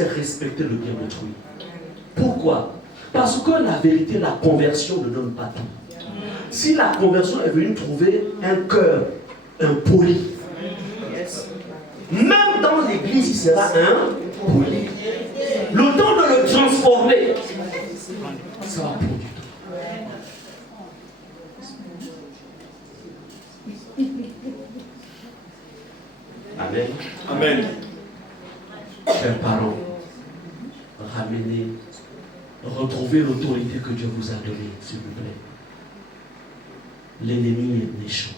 sait respecter le bien d'autrui. Pourquoi? Parce que la vérité, la conversion ne donne pas tout. Si la conversion est venue trouver un cœur impoli, même dans l'église, il sera impoli. Le temps de le transformer, ça va prendre du temps. Amen. Amen. Chers parents, ramenez, retrouvez l'autorité que Dieu vous a donnée, s'il vous plaît. L'ennemi est méchant.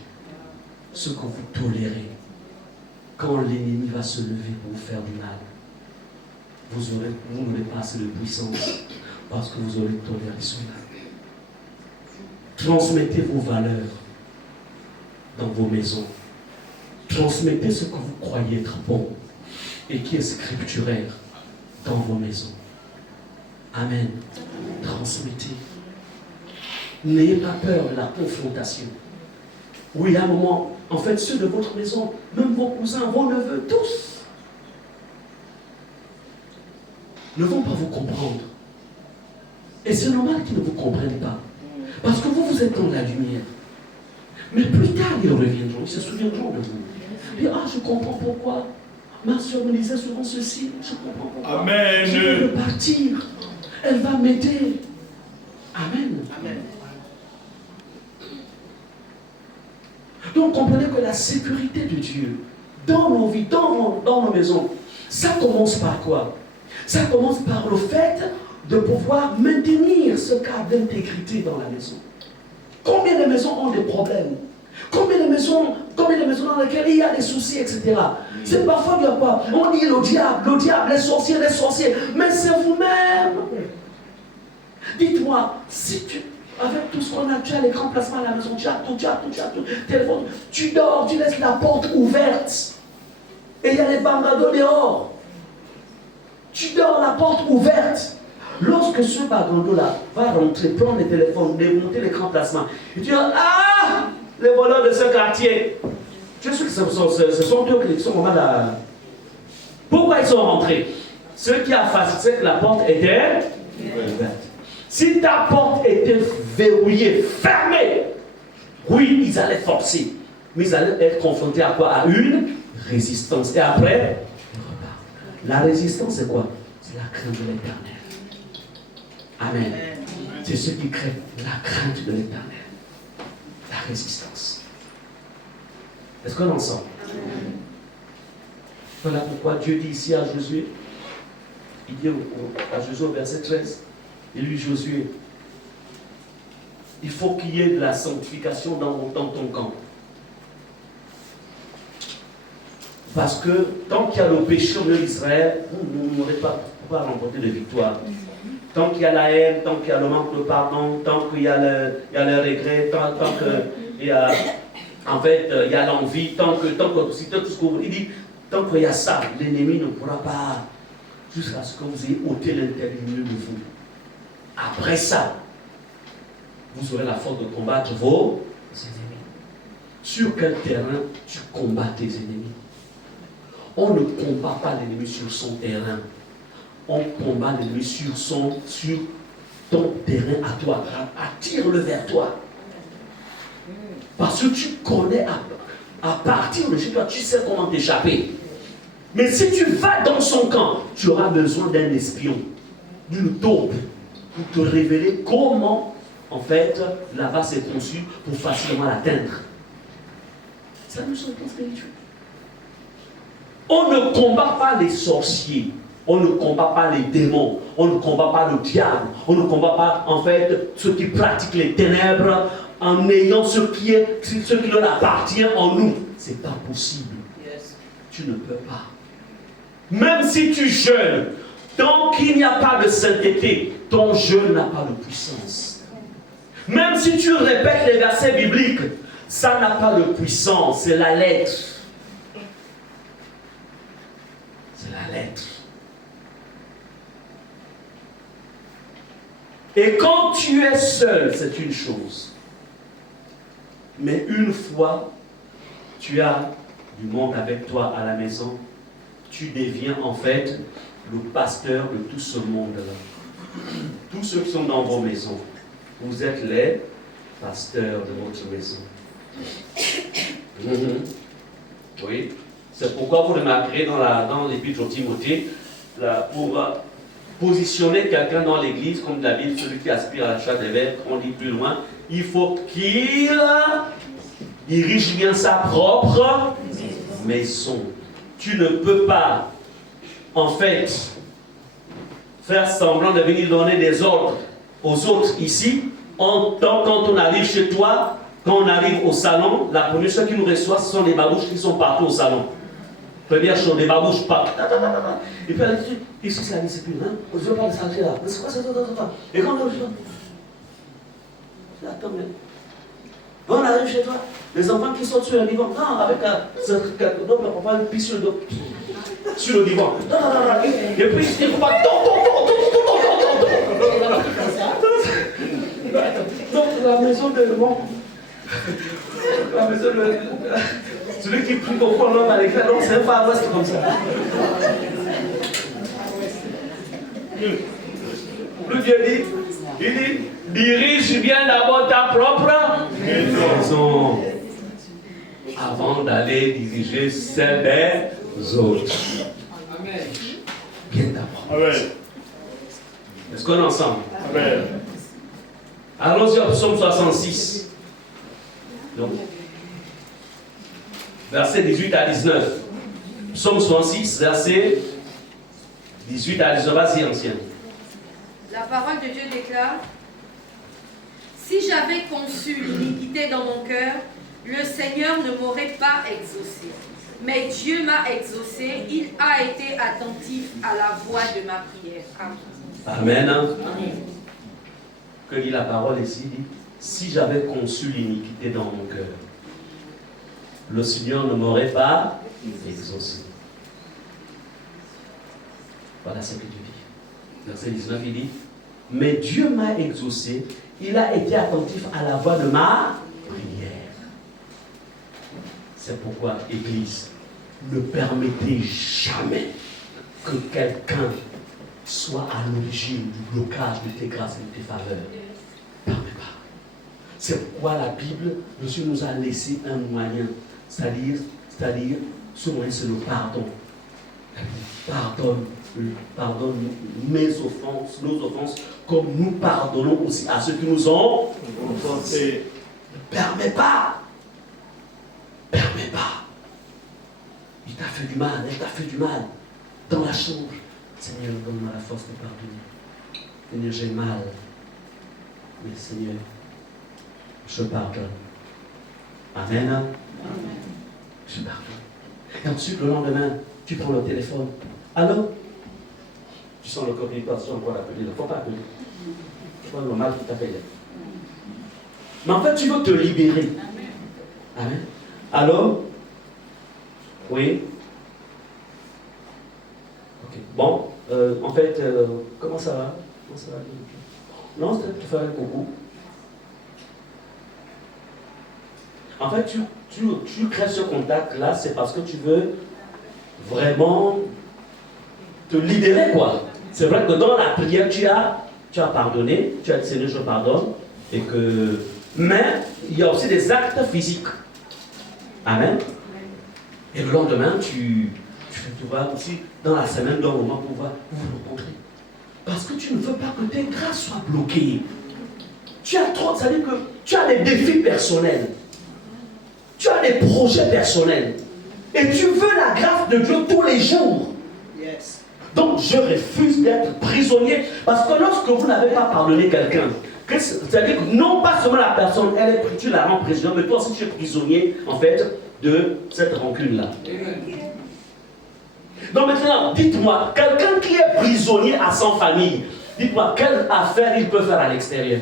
Ce que vous tolérez, quand l'ennemi va se lever pour vous faire du mal, vous n'aurez pas assez de puissance parce que vous aurez toléré cela. Transmettez vos valeurs dans vos maisons. Transmettez ce que vous croyez être bon et qui est scripturaire dans vos maisons. Amen. Transmettez. N'ayez pas peur de la confrontation. Oui, à un moment, en fait, ceux de votre maison, même vos cousins, vos neveux, tous, ne vont pas vous comprendre. Et c'est normal qu'ils ne vous comprennent pas. Parce que vous, vous êtes dans la lumière. Mais plus tard, ils reviendront, ils se souviendront de vous. Et je comprends pourquoi. Ma soeur me disait souvent ceci, je comprends pourquoi. Amen. Je veux partir. Elle va m'aider. Amen. Amen. Donc comprenez que la sécurité de Dieu dans nos vies, dans nos maisons, ça commence par quoi? Ça commence par le fait de pouvoir maintenir ce cadre d'intégrité dans la maison. Combien de maisons ont des problèmes? Combien de maisons dans lesquelles il y a des soucis, etc. C'est parfois il y a quoi? On dit le diable, les sorciers, mais c'est vous-même. Dites-moi, si tu, avec tout ce qu'on a, tu as les grands placements à la maison, tu as tout, téléphone, tu dors, tu laisses la porte ouverte. Et il y a les bangados dehors. Tu dors la porte ouverte. Lorsque ce bagando-là va rentrer, prendre le téléphone, démonter l'écran placement, et tu dis, les voleurs de ce quartier. Tu sais que ce sont eux qui sont vraiment là. Pourquoi ils sont rentrés? Ceux qui ont facilité que la porte était ouverte. Si ta porte était verrouillée, fermée, oui, ils allaient forcer. Mais ils allaient être confrontés à quoi? À une résistance. Et après, la résistance, c'est quoi? C'est la crainte de l'Éternel. Amen. C'est ce qui crée la crainte de l'Éternel. La résistance. Est-ce qu'on en sort? Voilà pourquoi Dieu dit ici à Josué, il dit à Josué au verset 13, il lui Josué, il faut qu'il y ait de la sanctification dans ton camp. Parce que tant qu'il y a le péché au milieu d'Israël, vous n'aurez pas remporter de victoire. Tant qu'il y a la haine, tant qu'il y a le manque de pardon, tant qu'il y a le regret, tant qu'il y a, en fait, il y a l'envie, tant que tout ce que vous dites, tant qu'il y a ça, l'ennemi ne pourra pas, jusqu'à ce que vous ayez ôté l'intérieur de vous. Après ça, vous aurez la force de combattre vos ennemis. Sur quel terrain tu combats tes ennemis? On ne combat pas l'ennemi sur son terrain. On combat l'ennemi sur ton terrain à toi. Attire-le vers toi. Parce que tu connais à partir de chez toi, tu sais comment t'échapper. Mais si tu vas dans son camp, tu auras besoin d'un espion, d'une taupe, pour te révéler comment, en fait, là-bas c'est conçu pour facilement l'atteindre. Ça nous sommes spirituels. On ne combat pas les sorciers, on ne combat pas les démons, on ne combat pas le diable, on ne combat pas, en fait, ceux qui pratiquent les ténèbres en ayant ce qui leur appartient en nous. C'est pas possible. Yes. Tu ne peux pas. Même si tu jeûnes, tant qu'il n'y a pas de sainteté, ton jeûne n'a pas de puissance. Même si tu répètes les versets bibliques, ça n'a pas de puissance, c'est la lettre. C'est la lettre. Et quand tu es seul, c'est une chose. Mais une fois, tu as du monde avec toi à la maison, tu deviens en fait le pasteur de tout ce monde-là. Tous ceux qui sont dans vos maisons, vous êtes les pasteurs de votre maison. Oui, c'est pourquoi vous remarquerez dans l'épître au Timothée, pour positionner quelqu'un dans l'église, comme la Bible, celui qui aspire à l'achat des verres, on dit plus loin, il faut qu'il dirige bien sa propre maison. Tu ne peux pas, en fait, faire semblant de venir donner des ordres aux autres ici, quand on arrive chez toi, quand on arrive au salon, la première chose qui nous reçoit, ce sont les babouches qui sont partout au salon. Première chose, des babouches partout. Et puis, ici, c'est la discipline. Hein? On ne veut pas le sacrer là. Mais c'est quoi ça? Et quand on arrive, attends, mais. Quand on arrive chez toi, les enfants qui sont sur le divan, non, avec un. Non, mais on va pisse sur le dos. Sur le divan. Et puis, il faut pas. Donc, la maison de. Bon. La maison de. Celui qui prie pour l'homme à l'écran, non, c'est un Far West comme ça. Le Dieu dit, il dit, dirige bien d'abord ta propre maison avant d'aller diriger celle des autres. Amen. Bien d'abord. Amen. Est-ce qu'on est ensemble? Amen. Allons-y au psaume 66. Donc, versets 18 à 19. Psaume 66, versets 18 à 19. Vas-y, ancien. La parole de Dieu déclare: si j'avais conçu l'iniquité dans mon cœur, le Seigneur ne m'aurait pas exaucé. Mais Dieu m'a exaucé, il a été attentif à la voix de ma prière. Amen. Amen. Que dit la parole ici? Dit, si j'avais conçu l'iniquité dans mon cœur, le Seigneur ne m'aurait pas exaucé. Voilà ce que Dieu dit. Verset 19, il dit, mais Dieu m'a exaucé, il a été attentif à la voix de ma prière. C'est pourquoi, Église, ne permettez jamais que quelqu'un soit à l'origine du blocage de tes grâces et de tes faveurs. Permets pas. C'est pourquoi la Bible, Dieu nous a laissé un moyen, c'est-à-dire ce moyen, c'est le pardon. Pardonne mes offenses, nos offenses, comme nous pardonnons aussi à ceux qui nous ont offensés. Ne permets pas. Permets pas. Il t'a fait du mal, elle t'a fait du mal. Dans la chambre. Seigneur, donne-moi la force de pardonner. Seigneur, j'ai mal. Mais Seigneur, je pardonne. Amen. Amen. Je pardonne. Et ensuite, le lendemain, tu prends le téléphone. Allô? Tu sens le communication encore appeler. Il ne faut pas appeler. C'est pas normal qui t'appelle. Mais en fait, tu veux te libérer. Amen. Allô? Oui? Ok. Bon, en fait, comment ça va? Comment ça va? Non, c'est pour faire un coucou. En fait, tu crées ce contact-là, c'est parce que tu veux vraiment te libérer, quoi. C'est vrai que dans la prière, tu as pardonné, tu as dit Seigneur, je pardonne, mais il y a aussi des actes physiques. Amen. Et le lendemain, tu vas aussi dans la semaine d'un moment pour vous rencontrer. Parce que tu ne veux pas que tes grâces soient bloquées. Tu as trop, ça veut dire que tu as des défis personnels. Tu as des projets personnels. Et tu veux la grâce de Dieu tous les jours. Yes. Donc je refuse d'être prisonnier. Parce que lorsque vous n'avez pas pardonné quelqu'un, c'est-à-dire que non pas seulement la personne, tu la rends prisonnière, mais toi aussi tu es prisonnier, en fait, de cette rancune-là. Donc maintenant, dites-moi, quelqu'un qui est prisonnier à son famille, dites-moi, quelle affaire il peut faire à l'extérieur?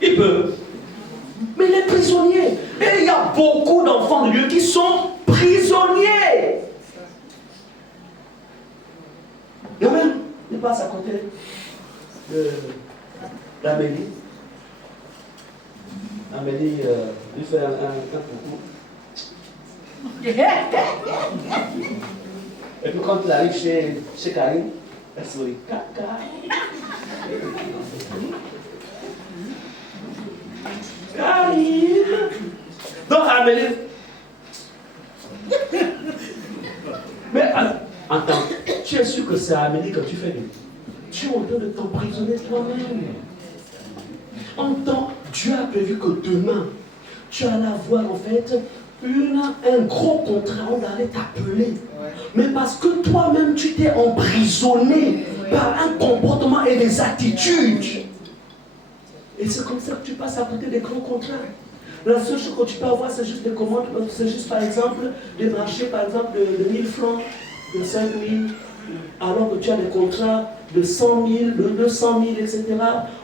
Il peut. Mais il est prisonnier. Et il y a beaucoup d'enfants de Dieu qui sont prisonniers. Amen. Il passe à côté d'Amélie. Amélie lui fait un coucou. Et puis quand il arrive chez Karine, elle sourit. Caca. Karine. Donc Amélie. Mais attends, tu es sûr que c'est à Amélie que tu fais du. Tu es en train de t'emprisonner toi-même. En temps, Dieu a prévu que demain, tu allais avoir en fait un gros contrat, on allait t'appeler. Mais parce que toi-même, tu t'es emprisonné par un comportement et des attitudes. Et c'est comme ça que tu passes à côté des grands contrats. La seule chose que tu peux avoir, c'est juste des commandes, c'est juste par exemple des marchés, par exemple de 1000 francs, de 5 000, alors que tu as des contrats de 100 000, de 200 000, etc.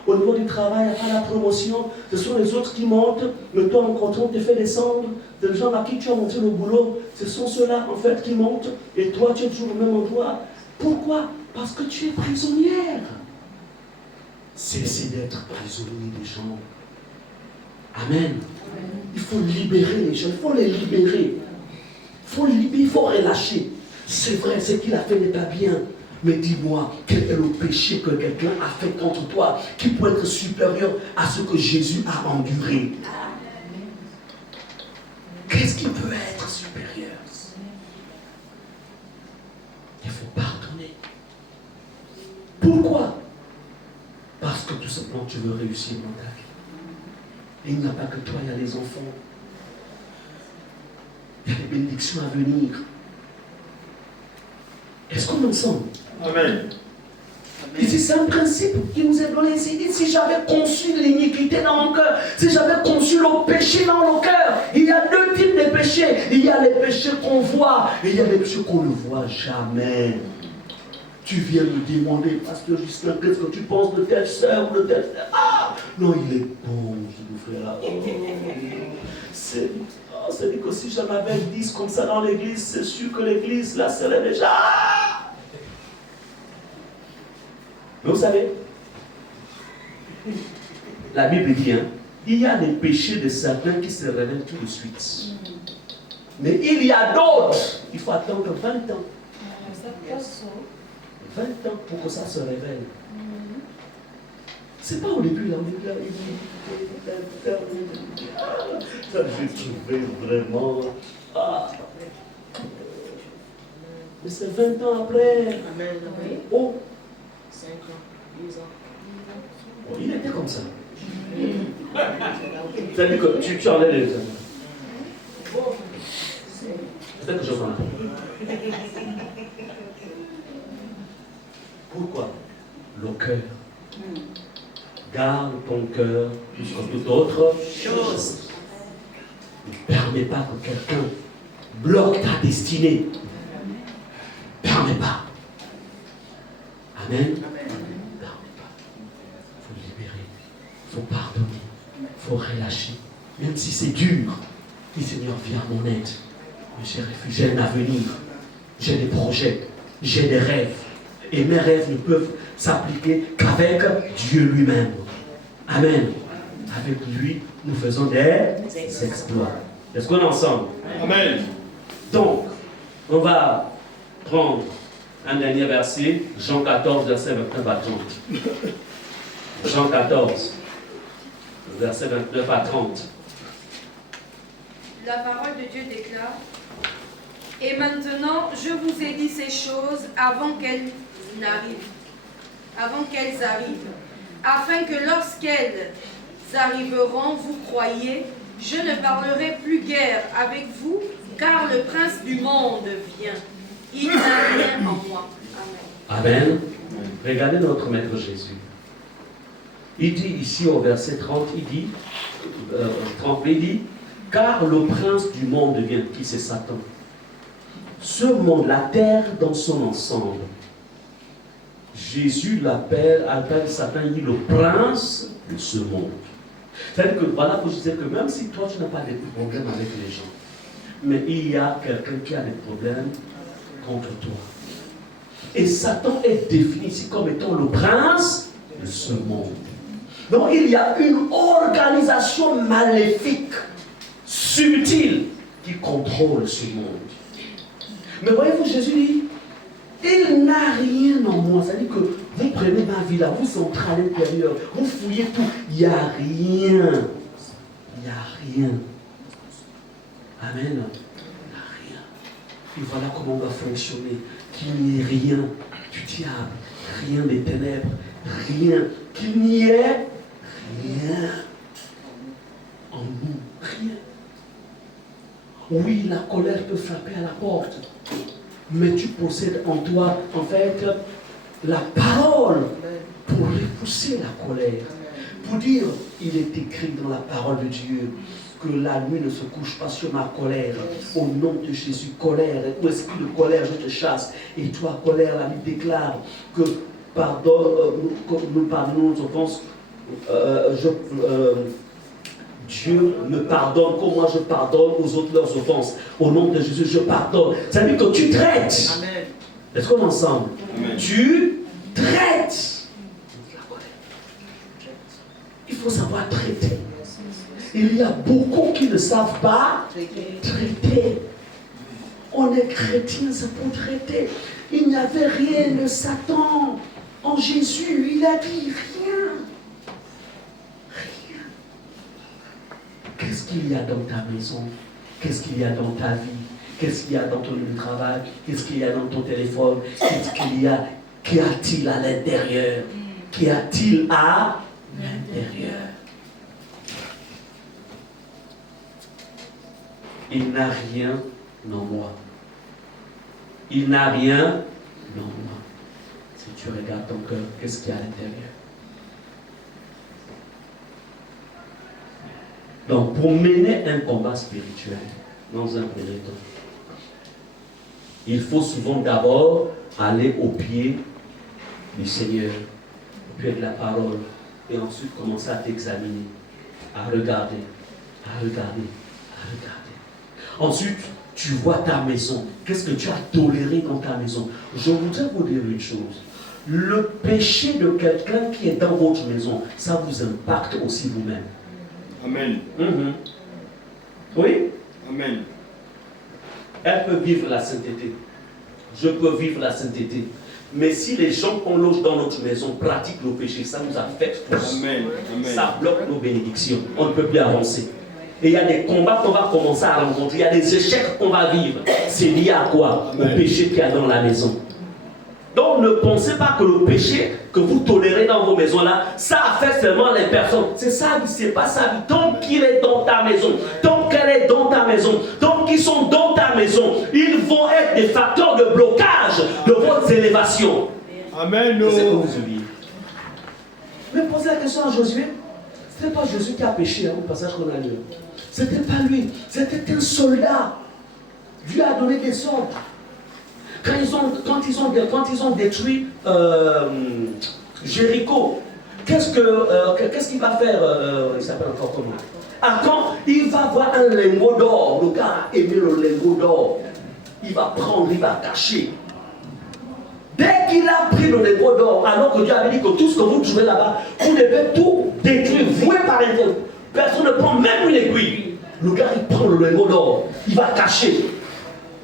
Au niveau du travail, à la promotion, ce sont les autres qui montent, mais toi en comptant, te fait descendre. Des gens à qui tu as monté le boulot, ce sont ceux-là en fait qui montent, et toi tu es toujours au même endroit. Pourquoi? Parce que tu es prisonnière. Cessez d'être prisonnier des gens. Amen. Il faut libérer les gens, il faut les libérer. Il faut relâcher. C'est vrai, ce qu'il a fait n'est pas bien. Mais dis-moi, quel est le péché que quelqu'un a fait contre toi qui peut être supérieur à ce que Jésus a enduré? Qu'est-ce qui peut être supérieur? Il faut pardonner. Pourquoi? Parce que tout simplement tu veux réussir dans ta vie. Et il n'y a pas que toi, il y a les enfants. Il y a des bénédictions à venir. Est-ce qu'on est ensemble? Amen. Ici, c'est un principe qui nous est donné ici. Il dit, si j'avais conçu l'iniquité dans mon cœur, si j'avais conçu le péché dans mon cœur, il y a deux types de péchés. Il y a les péchés qu'on voit et il y a les péchés qu'on ne voit jamais. Tu viens me demander, pasteur Justin, qu'est-ce que tu penses de telle soeur ou de telle frère? Ah, non, il est bon, ce frère-là. C'est dit que si j'en avais 10 comme ça dans l'église, c'est sûr que l'église, là, serait déjà. Mais vous savez, la Bible dit, il y a des péchés de certains qui se révèlent tout de suite. Mais il y a d'autres, il faut attendre 20 ans. 20 ans pour que ça se révèle. C'est pas au début, là, ça j'ai trouvé vraiment. Mais c'est 20 ans après. Amen. Oh, 5 ans, 10 ans. Oh, il était comme ça. C'est-à-dire que tu enlèves les examens. Peut-être que je m'en rappelle. Pourquoi? Le cœur. Garde ton cœur plus que toute autre chose. Ne permets pas que quelqu'un bloque ta destinée. Ne permets pas. Amen. Ne permets pas. Il faut libérer. Il faut pardonner. Il faut relâcher. Même si c'est dur. Dis Seigneur, viens à mon aide. J'ai un avenir. J'ai des projets. J'ai des rêves. Et mes rêves ne peuvent s'appliquer qu'avec Dieu lui-même. Amen. Avec lui, nous faisons des exploits. Est-ce qu'on est ensemble? Amen. Donc, on va prendre un dernier verset, Jean 14, verset 29 à 30. Jean 14, verset 29 à 30. La parole de Dieu déclare: Et maintenant, je vous ai dit ces choses avant qu'elles arrivent, afin que lorsqu'elles arriveront, vous croyez. Je ne parlerai plus guère avec vous, car le prince du monde vient. Il n'a rien en moi. Amen. Amen. Regardez notre Maître Jésus. Il dit ici au verset 30, il dit, car le prince du monde vient, qui c'est Satan. Ce monde, la terre dans son ensemble. Jésus appelle Satan, il dit le prince de ce monde. C'est-à-dire que voilà que je disais que même si toi tu n'as pas de problèmes avec les gens, mais il y a quelqu'un qui a des problèmes contre toi. Et Satan est défini ici comme étant le prince de ce monde. Donc il y a une organisation maléfique, subtile, qui contrôle ce monde. Mais voyez-vous, Jésus dit, il n'a rien en moi. C'est-à-dire que vous prenez ma vie là, vous entrez à l'intérieur, vous fouillez tout. Il n'y a rien. Il n'y a rien. Amen. Il n'y a rien. Et voilà comment on va fonctionner. Qu'il n'y ait rien du diable, rien des ténèbres, rien. Qu'il n'y ait rien en nous. Rien. Oui, la colère peut frapper à la porte. Mais tu possèdes en toi, en fait, la parole pour repousser la colère. Pour dire, il est écrit dans la parole de Dieu que la nuit ne se couche pas sur ma colère. Au nom de Jésus, colère, ou esprit de colère, je te chasse. Et toi, colère, la Bible déclare que nous pardonnons nos offenses. Dieu me pardonne comme moi je pardonne aux autres leurs offenses. Au nom de Jésus, je pardonne. Ça veut dire que tu traites. Amen. Est-ce qu'on est ensemble? Amen. Tu traites la colère. Il faut savoir traiter. Il y a beaucoup qui ne savent pas traiter. On est chrétien, c'est pour traiter. Il n'y avait rien de Satan en Jésus. Il a dit rien. Rien. Qu'est-ce qu'il y a dans ta maison? Qu'est-ce qu'il y a dans ta vie? Qu'est-ce qu'il y a dans ton lieu de travail? Qu'est-ce qu'il y a dans ton téléphone? Qu'est-ce qu'il y a? Qu'y a-t-il à l'intérieur? Qu'y a-t-il à l'intérieur? Il n'a rien en moi. Il n'a rien en moi. Si tu regardes ton cœur, qu'est-ce qu'il y a à l'intérieur? Donc, pour mener un combat spirituel, dans un premier temps, il faut souvent d'abord aller au pied du Seigneur, au pied de la parole, et ensuite commencer à t'examiner, à regarder, à regarder, à regarder. Ensuite, tu vois ta maison. Qu'est-ce que tu as toléré dans ta maison? Je voudrais vous dire une chose. Le péché de quelqu'un qui est dans votre maison, ça vous impacte aussi vous-même. Amen. Oui? Amen. Elle peut vivre la sainteté. Je peux vivre la sainteté. Mais si les gens qu'on loge dans notre maison pratiquent le péché, ça nous affecte tous. Amen. Amen. Ça bloque nos bénédictions. On ne peut plus avancer. Et il y a des combats qu'on va commencer à rencontrer. Il y a des échecs qu'on va vivre. C'est lié à quoi? Amen. Au péché qu'il y a dans la maison. Donc ne pensez pas que le péché que vous tolérez dans vos maisons-là, ça affecte seulement les personnes. C'est ça, c'est pas ça. Tant qu'il est dans ta maison, tant qu'elle est dans ta maison, tant qu'ils sont dans ta maison, ils vont être des facteurs de blocage de votre élévation. Amen. C'est ce que vous oubliez. Mais posez la question à Josué. Ce n'était pas Jésus qui a péché, au passage qu'on a lu. Ce n'était pas lui. C'était un soldat. Dieu a donné des ordres. Quand ils ont détruit Jéricho, qu'est-ce qu'il va faire? Il s'appelle encore comment? Quand il va voir un lingot d'or, le gars a aimé le lingot d'or. Il va prendre, il va cacher. Dès qu'il a pris le lingot d'or, alors que Dieu avait dit que tout ce que vous trouvez là-bas, vous devez tout détruire, vouer par exemple. Personne ne prend même une aiguille. Le gars, il prend le lingot d'or, il va cacher.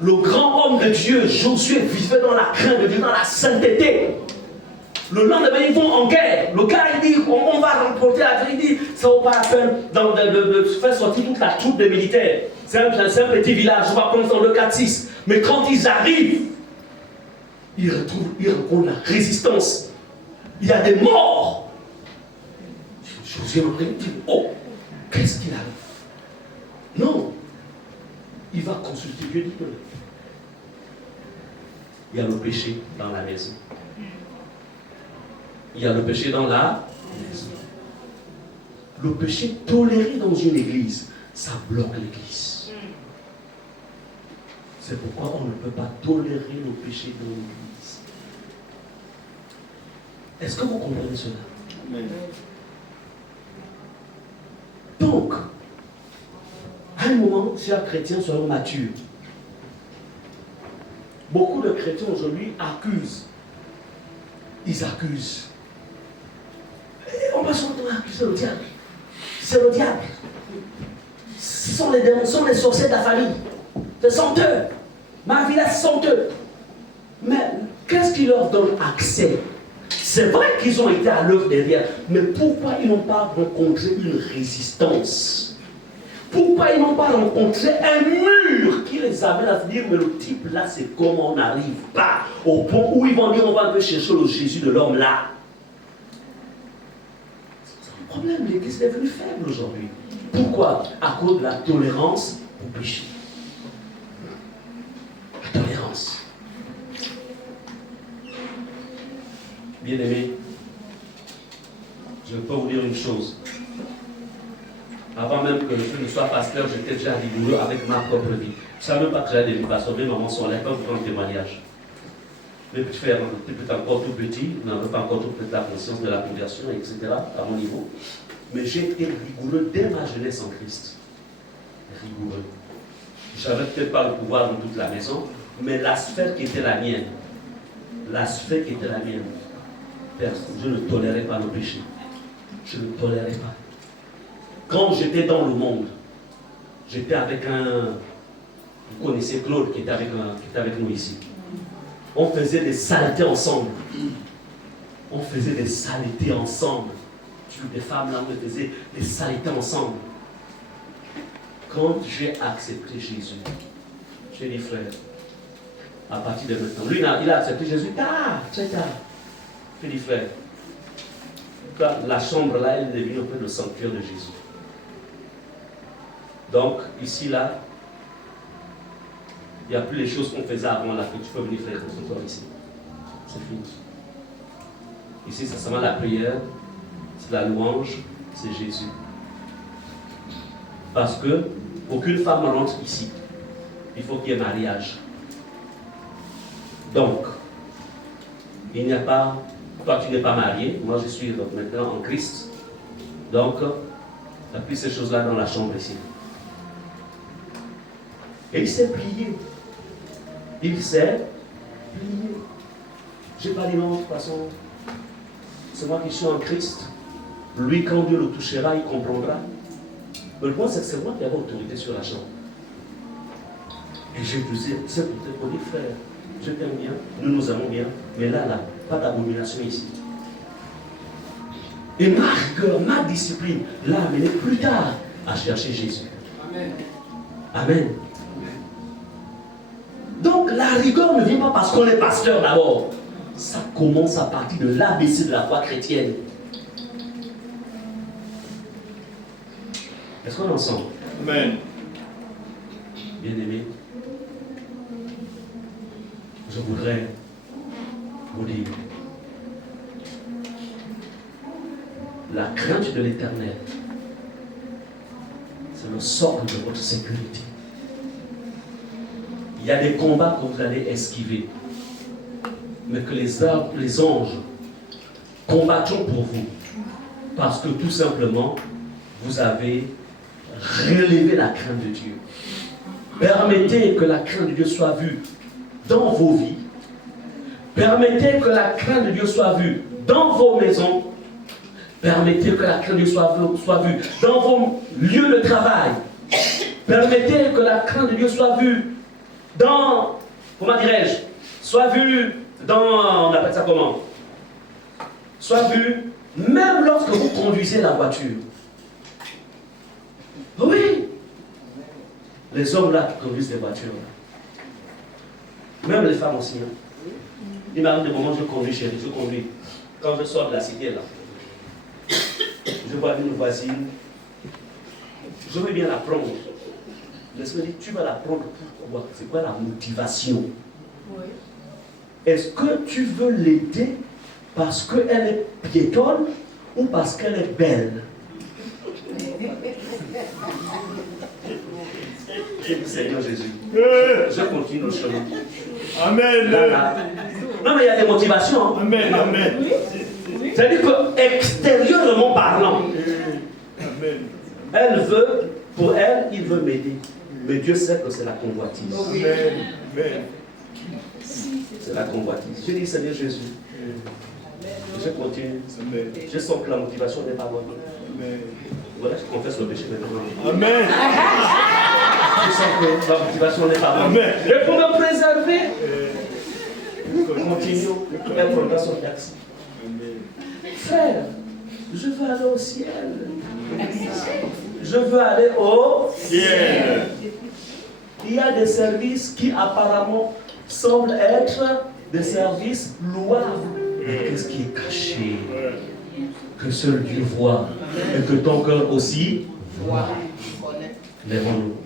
Le grand homme de Dieu, Josué, vivait dans la crainte de Dieu, dans la sainteté. Le lendemain, ils vont en guerre. Le gars, il dit, on va remporter la guerre. Il dit, ça ne vaut pas la peine de faire sortir toute la troupe des militaires. C'est un petit village, on va prendre dans le 4-6. Mais quand ils arrivent, ils rencontrent la résistance. Il y a des morts. Josué me dit, oh, qu'est-ce qu'il arrive? Non. Il va consulter Dieu, dit, il y a le péché dans la maison. Il y a le péché dans la maison. Le péché toléré dans une église, ça bloque l'église. C'est pourquoi on ne peut pas tolérer le péché dans l'église. Est-ce que vous comprenez cela? Amen. Donc, à un moment, chers chrétiens seront matures. Beaucoup de chrétiens aujourd'hui accusent. Ils accusent. Et on va surtout accuser le diable. C'est le diable. Ce sont les démons, ce sont les sorciers de la famille. C'est honteux. Ma vie là, c'est honteux. Mais qu'est-ce qui leur donne accès? C'est vrai qu'ils ont été à l'œuvre derrière, mais pourquoi ils n'ont pas rencontré une résistance? Pourquoi ils n'ont pas rencontré un mur qui les amène à se dire, mais le type là, c'est comment on n'arrive pas au point où ils vont dire, on va un peu chercher le Jésus de l'homme là. C'est un problème, l'Église est devenue faible aujourd'hui. Pourquoi? À cause de la tolérance au péché. La tolérance. Bien-aimés, je peux vous dire une chose. Avant même que je ne sois pasteur, j'étais déjà rigoureux avec ma propre vie. Je ne savais même pas que j'allais devenir pasteur, mais maman sont là, pas vous prendre témoignage. Mes petits frères étaient encore tout petits, n'avaient pas encore toute la conscience de la conversion, etc., à mon niveau. Mais j'ai été rigoureux dès ma jeunesse en Christ. Rigoureux. Je n'avais peut-être pas le pouvoir dans toute la maison, mais la sphère qui était la mienne, je ne tolérais pas le péché. Je ne tolérais pas. Quand j'étais dans le monde, j'étais avec vous connaissez Claude qui était avec nous ici. On faisait des saletés ensemble. Des femmes là, on faisait des saletés ensemble. Quand j'ai accepté Jésus, j'ai dit frère, à partir de maintenant, lui il a accepté Jésus très tard. J'ai dit frère, la chambre là, elle est devenue un peu le sanctuaire de Jésus. Donc, ici, là, il n'y a plus les choses qu'on faisait avant là, que tu peux venir faire ton corps ici. C'est fini. Ici, ça s'appelle la prière, c'est la louange, c'est Jésus. Parce que, pour qu'une femme rentre ici, il faut qu'il y ait mariage. Donc, il n'y a pas, toi tu n'es pas marié, moi je suis donc maintenant en Christ. Donc, il n'y a plus ces choses-là dans la chambre ici. Et il s'est plié. Je n'ai pas dit non, de toute façon, c'est moi qui suis en Christ. Lui, quand Dieu le touchera, il comprendra. Mais le point, c'est que c'est moi qui avais autorité sur la chambre. Et je disais, c'est pour dire, frère, je t'aime bien, nous nous aimons bien, mais là, pas d'abomination ici. Et ma rigueur, ma discipline l'a amené plus tard à chercher Jésus. Amen. Amen. Donc la rigueur ne vient pas parce qu'on est pasteur d'abord. Ça commence à partir de l'ABC de la foi chrétienne. Est-ce qu'on est ensemble? Amen. Bien-aimés, je voudrais vous dire, la crainte de l'Éternel, c'est le socle de votre sécurité. Il y a des combats que vous allez esquiver, mais que les anges combattront pour vous, parce que tout simplement, vous avez relevé la crainte de Dieu. Permettez que la crainte de Dieu soit vue dans vos vies. Permettez que la crainte de Dieu soit vue dans vos maisons. Permettez que la crainte de Dieu soit vue dans vos lieux de travail. Permettez que la crainte de Dieu soit vue dans, comment dirais-je, soit vue dans, on appelle ça comment? Soit vue même lorsque vous conduisez la voiture. Oui. Les hommes là qui conduisent les voitures. Même les femmes aussi. Hein. Il m'arrive des moments où je conduis, chérie, je conduis. Quand je sors de la cité là, je vois une voisine. Je veux bien la prendre. Laisse-moi dire, tu vas la prendre pourquoi? C'est quoi la motivation? Oui. Est-ce que tu veux l'aider parce qu'elle est piétonne ou parce qu'elle est belle? Seigneur Jésus, je continue le chemin. Amen. Là. Non, mais il y a des motivations. Hein. Amen. Amen. C'est-à-dire qu'extérieurement parlant, Amen. Elle veut, pour elle, il veut m'aider. Mais Dieu sait que c'est la convoitise. Amen. C'est la convoitise. Je dis Seigneur Jésus. Je continue. Je sens que la motivation n'est pas bonne. Voilà, je confesse le péché maintenant. Amen. Je sens que la motivation n'est pas bonne. Amen. Et pour me préserver, continue être dans son texte. Frère, je veux aller au ciel. Je veux aller au ciel. Il y a des services qui apparemment semblent être des services louables. Mais qu'est-ce qui est caché? Que seul Dieu voit et que ton cœur aussi voit. Lèvons-nous.